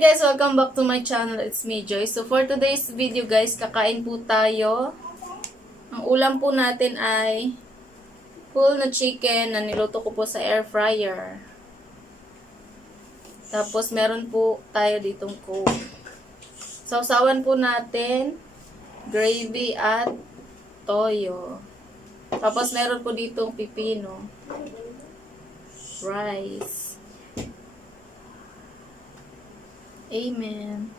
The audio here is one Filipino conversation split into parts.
guys, welcome back to my channel. It's me, Joy. So for today's video guys, kakain po tayo. Ang ulam po natin ay full na chicken na niluto ko po sa air fryer. Tapos meron po tayo ditong coke. Sausawan po natin gravy at toyo. Tapos meron po ditong pipino. Rice. Amen.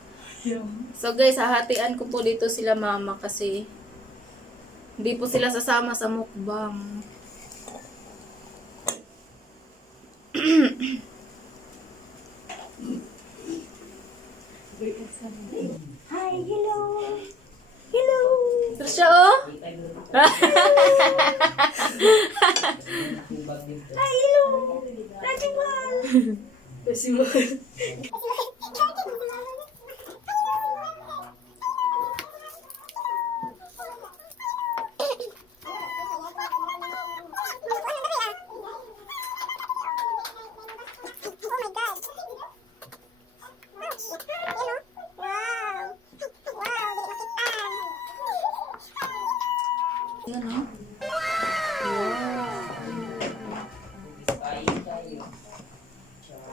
So guys, hahatian ko po dito sila mama kasi hindi po sila sasama sa mukbang. Hi, hello. Hello. Ito siya oh. Hi, hello. Rajimwal. Yan oh.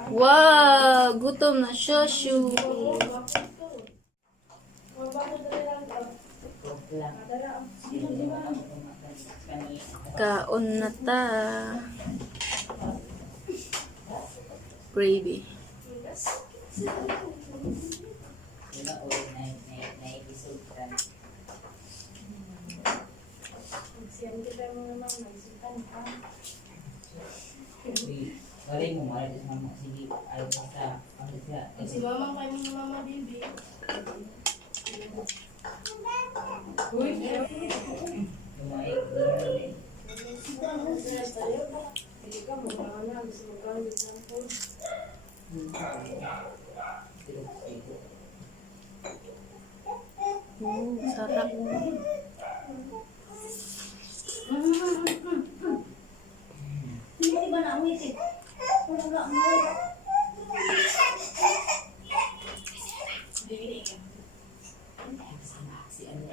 Wow, gutom na siya, Shu. Kaon na ta. Gravy. Walay mo mara sa mama sige ay basta ang sila. Si mama kami ni mama baby. Uy, Lumay. hindi ka mo na gusto mo gamit ng food. Sarap. Hindi ba na umitin? Wala mo. Si ano